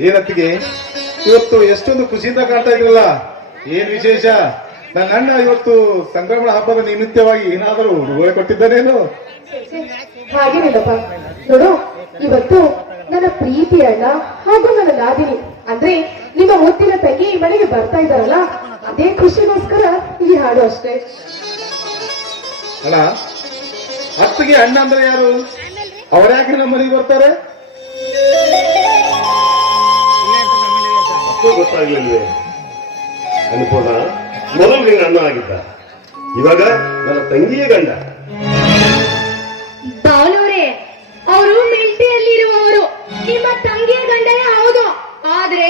ಏನತ್ತಿಗೆ? ಇವತ್ತು ಎಷ್ಟೊಂದು ಖುಷಿಯಿಂದ ಕಾಣ್ತಾ ಇದ್ರಲ್ಲ? ಏನ್ ವಿಶೇಷ? ನನ್ನ ಅಣ್ಣ ಇವತ್ತು ಸಂಕ್ರಮಣ ಹಬ್ಬದ ನಿಮಿತ್ತವಾಗಿ ಏನಾದರೂ ಉಡುಗೊರೆ ಕೊಟ್ಟಿದ್ದಾನೇನು ಹಾಗೇನಿಲ್ಲಪ್ಪ. ನೋಡು ಇವತ್ತು ನನ್ನ ಪ್ರೀತಿ ಅಣ್ಣ ಹಾಗೂ ನನ್ನ ನಾದಿನಿ ಅಂದ್ರೆ ನಿಮ್ಮ ಹೊತ್ತಿನ ತಂಗಿ ಮನೆಗೆ ಬರ್ತಾ ಇದ್ದಾರಲ್ಲ ಅದೇ ಖುಷಿಗೋಸ್ಕರ ಇಲ್ಲಿ ಹಾಡು ಅಷ್ಟೇ. ಅಣ್ಣ ಅತ್ತಿಗೆ ಅಣ್ಣ ಅಂದ್ರೆ ಯಾರು? ಅವರ್ಯಾಕೆ ನಮ್ಮ ಮನೆಗೆ ಬರ್ತಾರೆ? ಗೊತ್ತಾಗ್ಲಿಲ್ವೇ? ಅನ್ಪೂರ್ಣ ಮೊದಲು ನಿನ್ನ ಅಣ್ಣ ಆಗಿದ್ದ. ಇವಾಗ ನನ್ನ ತಂಗಿಯ ಗಂಡ. ಬಾಲೂರೇ ಅವರು ಮೆಂಟಿಯಲ್ಲಿರುವವರು ನಿಮ್ಮ ತಂಗಿಯ ಗಂಡನೇ ಹೌದು. ಆದ್ರೆ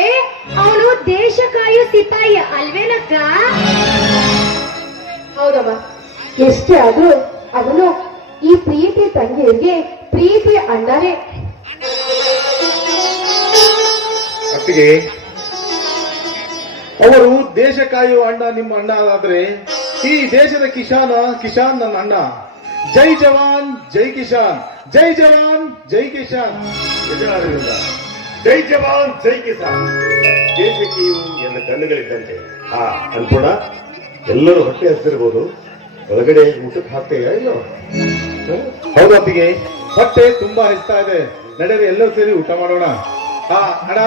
ಅವನು ದೇಶ ಕಾಯೋ ಸಿಪಾಯಿ ಅಲ್ವೇನಕ್ಕ? ಹೌದಮ್ಮ. ಎಷ್ಟೇ ಆದ್ರೂ ಅವನು ಈ ಪ್ರೀತಿ ತಂಗಿಯರಿಗೆ ಪ್ರೀತಿ ಅಣ್ಣನೇ. ಅತ್ತಿಗೆ, ಅವರು ದೇಶ ಕಾಯುವ ಅಣ್ಣ ನಿಮ್ಮ ಅಣ್ಣ ಆದ್ರೆ, ಈ ದೇಶದ ಕಿಶಾನ, ಕಿಶಾನ್ ನನ್ನ ಅಣ್ಣ. ಜೈ ಜವಾನ್, ಜೈ ಕಿಶಾನ್. ಜೈ ಜವಾನ್, ಜೈ ಕಿಶಾನ್. ಜೈ ಜವಾನ್, ಜೈ ಕಿಸಾನ್ ದೇಶಕ್ಕೆಯು ಎನ್ನ ಕಣ್ಣುಗಳಿದ್ದಂತೆ ಆ, ಅನ್ಪೂರ್ಣ, ಎಲ್ಲರೂ ಹೊಟ್ಟೆ ಹಸಿರ್ಬೋದು ಒಳಗಡೆ ಊಟಕ್ಕೆ ಹಾಕ್ತೇಯ ಇಲ್ಲೋ? ಹೌದು ಅಪ್ಪಿಗೆ ಹೊಟ್ಟೆ ತುಂಬಾ ಹೆಚ್ಚಾ ಇದೆ. ನಡೆದು ಎಲ್ಲರೂ ಸೇರಿ ಊಟ ಮಾಡೋಣ. ಹಾ ಅಣ್ಣ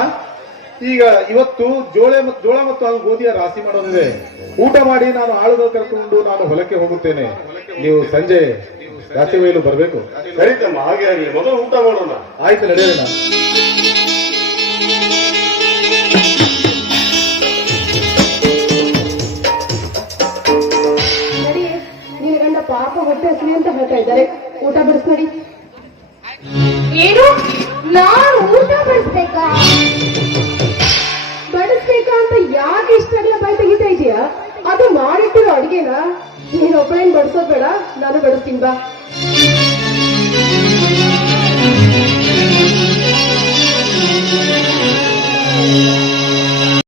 ಈಗ ಇವತ್ತು ಜೋಳ ಜೋಳ ಮತ್ತು ಅದು ಗೋಧಿಯ ರಾಶಿ ಮಾಡೋದಿದೆ. ಊಟ ಮಾಡಿ ನಾನು ಆಳುಗಳು ಕರ್ಕೊಂಡು ನಾನು ಹೊಲಕ್ಕೆ ಹೋಗುತ್ತೇನೆ. ನೀವು ಸಂಜೆ ರಾತ್ರಿ ಒಯ್ಯಲು ಬರಬೇಕು. ಸರಿತಮ್ಮ ಹಾಗೆ ಆಗಲಿ ಮೊದಲು ಊಟ ಮಾಡೋಣ. ಆಯ್ತು ನಡೆಯೋಣ. ಹೊಟ್ಟೆ ಅಂತ ಹೇಳ್ತಾ ಇದ್ದಾರೆ. ಊಟ ಬಿಡಿಸ್ ಏನು? ನಾನು ಊಟ ಬಡಿಸ್ಬೇಕಾ? ಬಡಿಸ್ಬೇಕಾ ಅಂತ ಯಾಕೆ ಇಷ್ಟ ಬಾಯಿ ತೆಗಿತಾ ಇದೆಯಾ? ಅದು ಮಾಡಿಟ್ಟಿರೋ ಅಡಿಗೆನ? ನೀನು ಒಬ್ಬಳೇನ್ ಬಡಿಸೋದ್ ಬೇಡ ನಾನು ಬಡಿಸ್ತೀನಿ ಬಾ.